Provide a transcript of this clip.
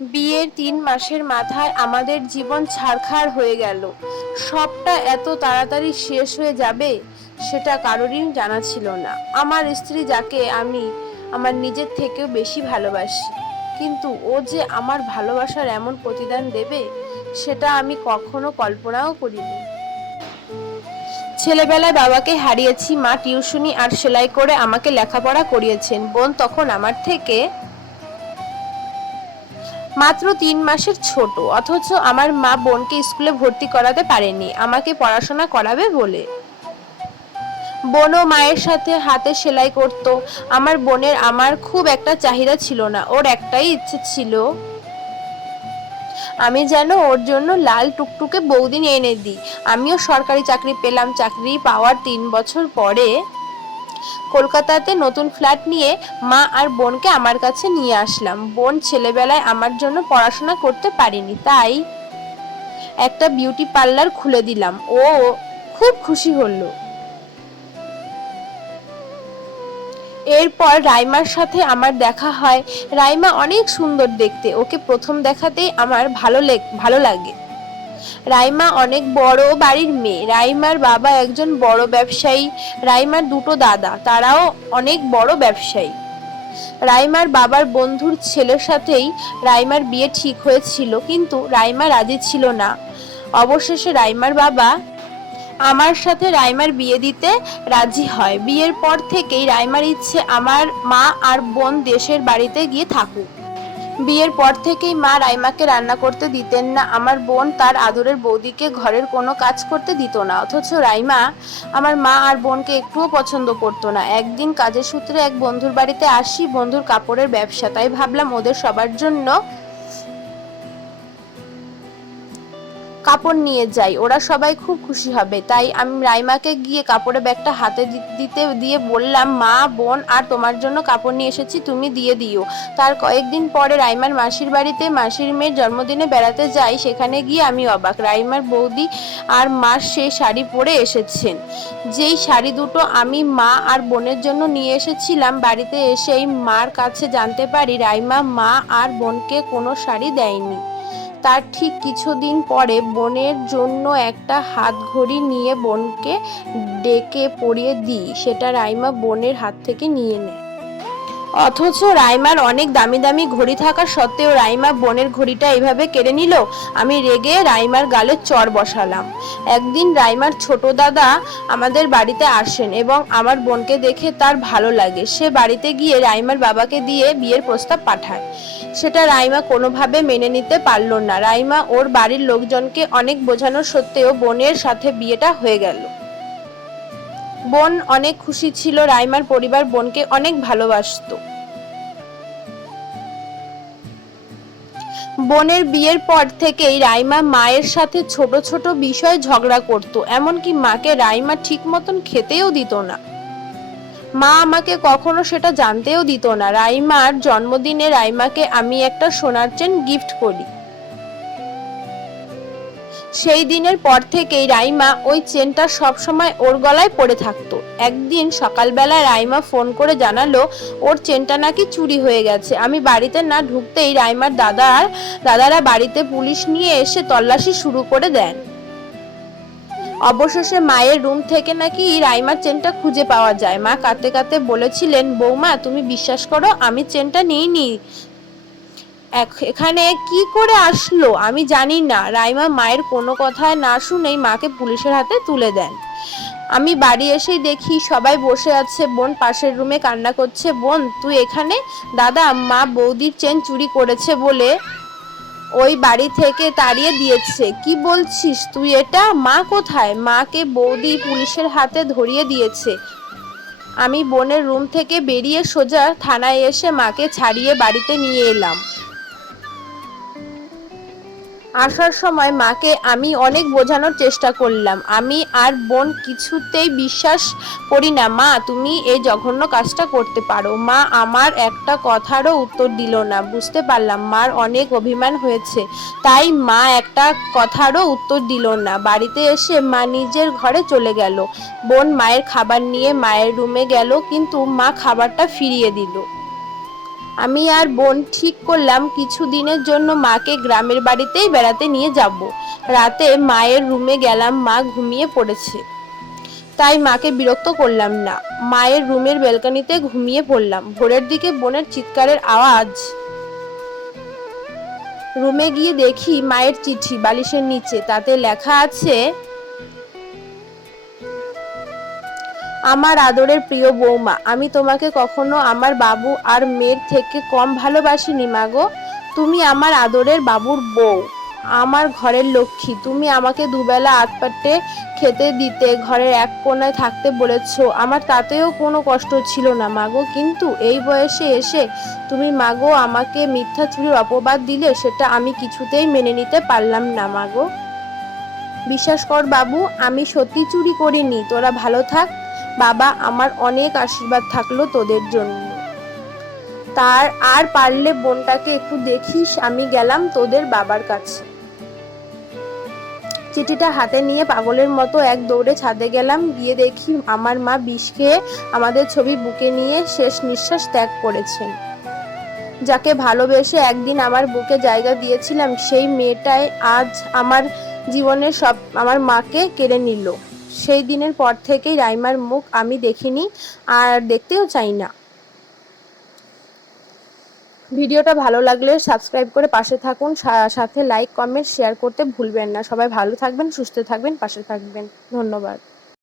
বিয়ের তিন মাসের মাথায় আমাদের জীবন ছারখার হয়ে গেল। সবটা এত তাড়াতাড়ি শেষ হয়ে যাবে সেটা কারোরই জানা ছিল না। আমার স্ত্রী যাকে আমি আমার নিজের থেকেও বেশি ভালোবাসি, কিন্তু ও যে আমার ভালোবাসার এমন প্রতিদান দেবে সেটা আমি কখনো কল্পনাও করিনি। ছেলেবেলায় বাবাকে হারিয়েছি, মা টিউশনি আর সেলাই করে আমাকে লেখাপড়া করিয়েছেন। বোন তখন আমার থেকে মাত্র তিন মাসের ছোট, অথচ আমার মা বোনকে স্কুলে ভর্তি করাতে পারেনি আমাকে পড়াশোনা করাবে বলে। বোনও মায়ের সাথে হাতে সেলাই করত, আমার বোনের আমার খুব একটা চাহিদা ছিল না, ওর একটাই ইচ্ছে ছিল। আমি যেন ওর জন্য লাল টুকটুকে বৌদিন এনে দিই, আমিও সরকারি চাকরি পেলাম, চাকরি পাওয়ার তিন বছর পরে কলকাতাতে নতুন ফ্ল্যাট নিয়ে মা আর বোনকে আমার কাছে নিয়ে আসলাম। বোন ছেলেবেলায় আমার জন্য পড়াশোনা করতে পারিনি, তাই একটা বিউটি পার্লার খুলে দিলাম। ও খুব খুশি হলো। এরপর রাইমার সাথে আমার দেখা হয়। রাইমা অনেক সুন্দর দেখতে। ওকে প্রথম দেখাতেই আমার ভালো ভালো লাগে। রাইমা অনেক বড় বাড়ির মেয়ে। রাইমার বাবা একজন বড় ব্যবসায়ী, রাইমার দুটো দাদা, তারাও অনেক বড় ব্যবসায়ী। রাইমার বাবার বন্ধুর ছেলের সাথেই রাইমার বিয়ে ঠিক হয়েছিল, কিন্তু রাইমা রাজি ছিল না। অবশেষে রাইমার বাবা আমার সাথে রাইমার বিয়ে দিতে রাজি হয়। বিয়ের পর থেকেই রাইমার ইচ্ছে আমার মা আর বোন দেশের বাড়িতে গিয়ে থাকুক। বিয়ের পর থেকেই মা রাইমাকে রান্না করতে দিতেন না। আমার বোন তার আদরের বৌদিকে ঘরের কোনো কাজ করতে দিত না। অথচ রাইমা আমার মা আর বোনকে একটুও পছন্দ করতো না। একদিন কাজের সূত্রে এক বন্ধুর বাড়িতে আসি, বন্ধুর কাপড়ের ব্যবসা। তাই ভাবলাম ওদের সবার জন্য কাপড় নিয়ে যাই। ওরা সবাই খুব খুশি হবে। তাই আমি রাইমাকে গিয়ে কাপড়ের ব্যাগটা হাতে দিতে, দিয়ে বললাম, মা, বোন, আর তোমার জন্য কাপড় নিয়ে এসেছি, তুমি দিয়ে দিও। তার কয়েকদিন পরে রাইমার মাসির বাড়িতে মাসির মেয়ের জন্মদিনে বেড়াতে যাই। সেখানে গিয়ে আমি অবাক। রাইমার বৌদি আর মা সেই শাড়ি পরে এসেছেন। যেই শাড়ি দুটো আমি মা আর বোনের জন্য নিয়ে এসেছিলাম, বাড়িতে এসেই মার কাছে জানতে পারি রাইমা মা আর বোনকে কোনো শাড়ি দেয়নি। তার ঠিক কিছুদিন পরে বোনের জন্য একটা হাত ঘড়ি নিয়ে বোনকে ডেকে পড়িয়ে দিই, সেটা রাইমা বোনের হাত থেকে নিয়ে নেয়। অথচ রাইমার অনেক দামি দামি ঘড়ি থাকা সত্ত্বেও রাইমা বোনের ঘড়িটা এইভাবে কেড়ে নিল। আমি রেগে রাইমার গালে চর বসালাম। একদিন রাইমার ছোট দাদা আমাদের বাড়িতে আসেন এবং আমার বোনকে দেখে তার ভালো লাগে। সে বাড়িতে গিয়ে রাইমার বাবাকে দিয়ে বিয়ের প্রস্তাব পাঠায়। সেটা রাইমা কোনোভাবে মেনে নিতে পারল না। রাইমা ওর বাড়ির লোকজনকে অনেক বোঝানোর সত্ত্বেও বোনের সাথে বিয়েটা হয়ে গেল। বোন অনেক খুশি ছিল, রাইমার পরিবার বোনকে অনেক ভালোবাসত। বোনের বিয়ের পর থেকেই রাইমা মায়ের সাথে ছোট ছোট বিষয়ে ঝগড়া করত, এমনকি মাকে রাইমা ঠিক মতন খেতেও দিত না। মা আমাকে কখনো সেটা জানতেও দিত না। রাইমার জন্মদিনে রাইমাকে আমি একটা সোনার চেন গিফট করি। সেই দিনের পর থেকেই রাইমা ওই চেনটা সবসময় ওর গলায় পড়ে থাকতো। একদিন সকালবেলা রাইমা ফোন করে জানালো, ওর চেনটা নাকি চুরি হয়ে গেছে। আমি বাড়িতে না ঢুকতেই রাইমার দাদার দাদারা বাড়িতে পুলিশ নিয়ে এসে তল্লাশি শুরু করে দেন। অবশেষে মায়ের রুম থেকে নাকি রাইমার চেনটা খুঁজে পাওয়া যায়। মা কাতে কাতে বলেছিলেন, বৌমা, তুমি বিশ্বাস করো, আমি চেনটা নিইনি। এখানে কি করে আসলো? আমি জানি না। রাইমা মায়ের কোনো কথায় না শুনেই মাকে পুলিশের হাতে তুলে দেন। আমি বাড়ি এসেই দেখি সবাই বসে আছে। বোন পাশের রুমে কান্না করছে। বোন, তুই এখানে? দাদা, মা বৌদির চেন চুরি করেছে বলে ওই বাড়ি থেকে তাড়িয়ে দিয়েছে। কি বলছিস তুই এটা? মা কোথায়? মাকে বৌদি পুলিশের হাতে ধরিয়ে দিয়েছে। আমি বোনের রুম থেকে বেরিয়ে সোজা থানায় এসে মাকে ছাড়িয়ে বাড়িতে নিয়ে এলাম। আসার সময় মাকে আমি অনেক বোঝানোর চেষ্টা করলাম। আমি আর বোন কিছুতেই বিশ্বাস করি না। মা, তুমি এই জঘন্য কাজটা করতে পারো। মা আমার একটা কথারও উত্তর দিল না। বুঝতে পারলাম মার অনেক অভিমান হয়েছে। তাই মা একটা কথারও উত্তর দিল না। বাড়িতে এসে মা নিজের ঘরে চলে গেল। বোন মায়ের খাবার নিয়ে মায়ের রুমে গেল, কিন্তু মা খাবারটা ফিরিয়ে দিল। আমি আর বোন ঠিক করলাম কিছু দিনের জন্য মাকে গ্রামের বাড়িতেই বেড়াতে নিয়ে যাব। রাতে মায়ের রুমে গেলাম, মা ঘুমিয়ে পড়েছে। তাই মাকে বিরক্ত করলাম না। মায়ের রুমের বেলকানিতে ঘুমিয়ে পড়লাম। ভোরের দিকে বোনের চিৎকারের আওয়াজ। রুমে গিয়ে দেখি মায়ের চিঠি বালিশের নিচে। তাতে লেখা আছে আমার আদরের প্রিয় বৌমা, আমি তোমাকে কখনো আমার বাবু আর মেয়ের থেকে কম ভালোবাসিনি মাগো তুমি আমার আদরের বাবুর বউ, আমার ঘরের লক্ষ্মী। তুমি আমাকে দুবেলা আটপাটে খেতে দিতে, ঘরের এক কোণায় থাকতে বলেছ। আমার তাতেও কোনো কষ্ট ছিল না মাগো কিন্তু এই বয়সে এসে তুমি মাগো আমাকে মিথ্যা চুরির অপবাদ দিলে, সেটা আমি কিছুতেই মেনে নিতে পারলাম না মাগো বিশ্বাস কর বাবু, আমি সত্যি চুরি করিনি। তোরা ভালো থাক বাবা, আমার অনেক আশীর্বাদ থাকল তোদের জন্য। তার আর পারলে বোনটাকে একটু দেখিস, আমি গেলাম তোদের বাবার কাছে। চিঠিটা হাতে নিয়ে পাগলের মতো এক দৌড়ে ছাদে গেলাম, গিয়ে দেখি আমার মা বিষ খেয়ে আমাদের ছবি বুকে নিয়ে শেষ নিঃশ্বাস ত্যাগ করেছেন। যাকে ভালোবেসে একদিন আমার বুকে জায়গা দিয়েছিলাম, সেই মেয়েটাই আজ আমার জীবনের সব, আমার মাকে কেড়ে নিল। সেই দিনের পর থেকেই রাইমার মুখ আমি দেখিনি আর দেখতেও চাই না। ভিডিওটা ভালো লাগলে সাবস্ক্রাইব করে পাশে থাকুন সাথে লাইক, কমেন্ট, শেয়ার করতে ভুলবেন না। সবাই ভালো থাকবেন, সুস্থ থাকবেন, পাশে থাকবেন। ধন্যবাদ।